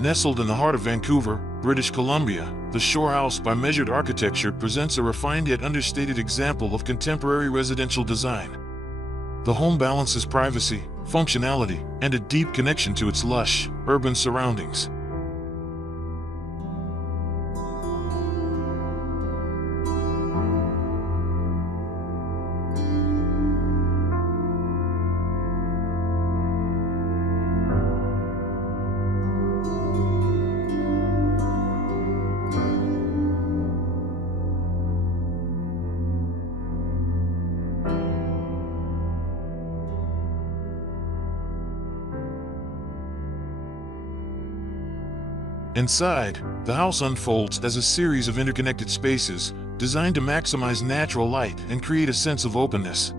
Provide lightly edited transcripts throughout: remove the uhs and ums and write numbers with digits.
Nestled in the heart of Vancouver, British Columbia, the Shor House by Measured Architecture presents a refined yet understated example of contemporary residential design. The home balances privacy, functionality, and a deep connection to its lush, urban surroundings. Inside, the house unfolds as a series of interconnected spaces, designed to maximize natural light and create a sense of openness.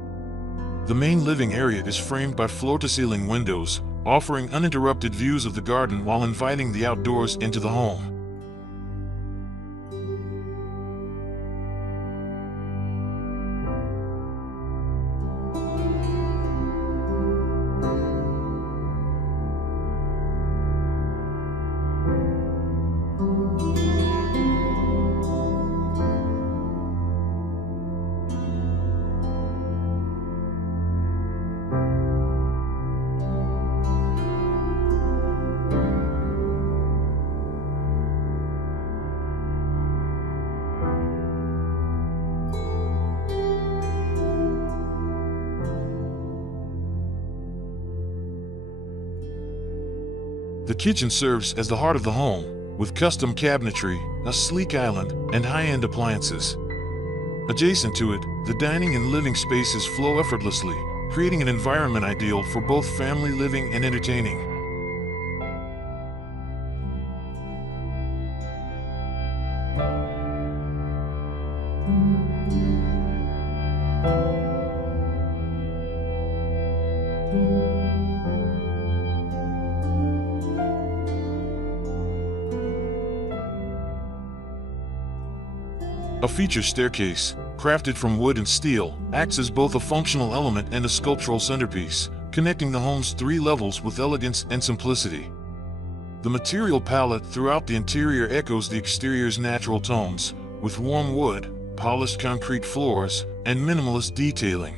The main living area is framed by floor-to-ceiling windows, offering uninterrupted views of the garden while inviting the outdoors into the home. The kitchen serves as the heart of the home, with custom cabinetry, a sleek island, and high-end appliances. Adjacent to it, the dining and living spaces flow effortlessly, creating an environment ideal for both family living and entertaining. A feature staircase, crafted from wood and steel, acts as both a functional element and a sculptural centerpiece, connecting the home's three levels with elegance and simplicity. The material palette throughout the interior echoes the exterior's natural tones, with warm wood, polished concrete floors, and minimalist detailing.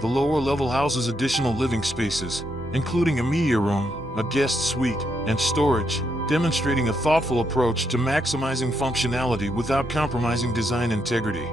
The lower level houses additional living spaces, including a media room, a guest suite, and storage, demonstrating a thoughtful approach to maximizing functionality without compromising design integrity.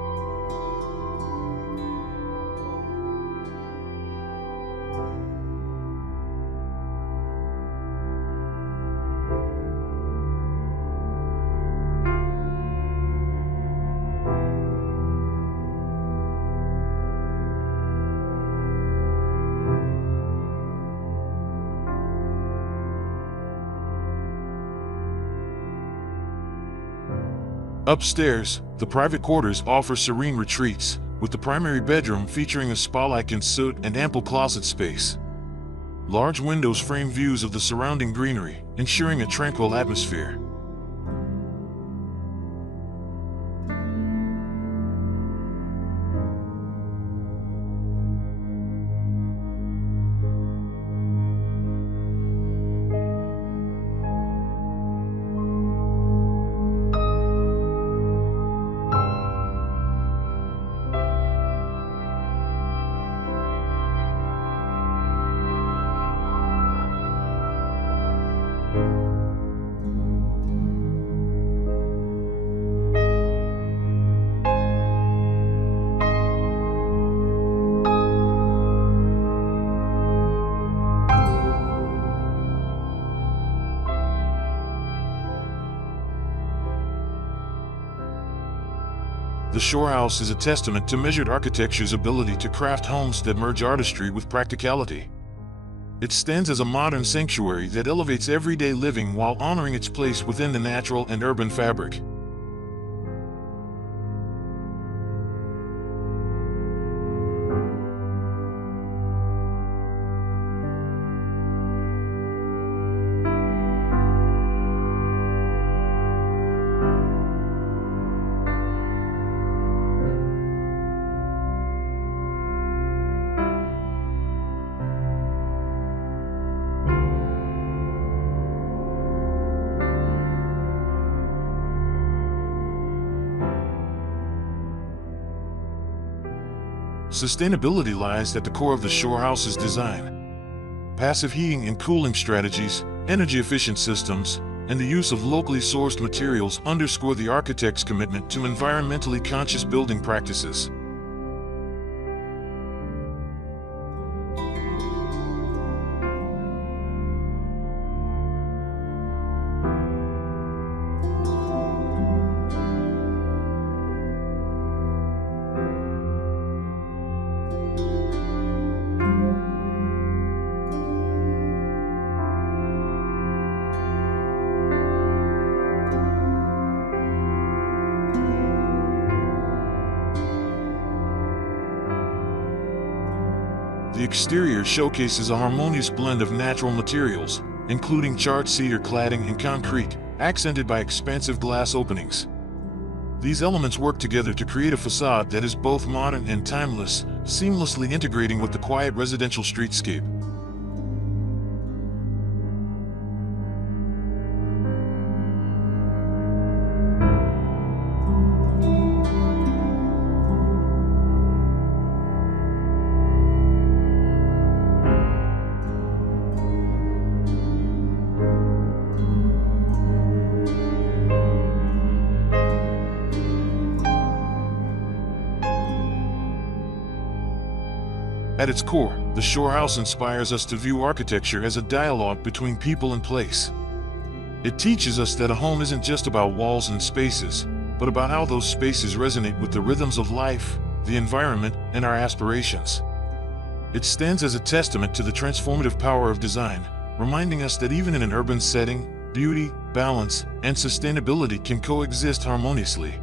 Upstairs, the private quarters offer serene retreats, with the primary bedroom featuring a spa-like ensuite and ample closet space. Large windows frame views of the surrounding greenery, ensuring a tranquil atmosphere. The Shor House is a testament to measured architecture's ability to craft homes that merge artistry with practicality. It stands as a modern sanctuary that elevates everyday living while honoring its place within the natural and urban fabric. Sustainability lies at the core of the Shor House's design. Passive heating and cooling strategies, energy-efficient systems, and the use of locally sourced materials underscore the architect's commitment to environmentally conscious building practices. The exterior showcases a harmonious blend of natural materials, including charred cedar cladding and concrete, accented by expansive glass openings. These elements work together to create a facade that is both modern and timeless, seamlessly integrating with the quiet residential streetscape. At its core, the Shor House inspires us to view architecture as a dialogue between people and place. It teaches us that a home isn't just about walls and spaces, but about how those spaces resonate with the rhythms of life, the environment, and our aspirations. It stands as a testament to the transformative power of design, reminding us that even in an urban setting, beauty, balance, and sustainability can coexist harmoniously.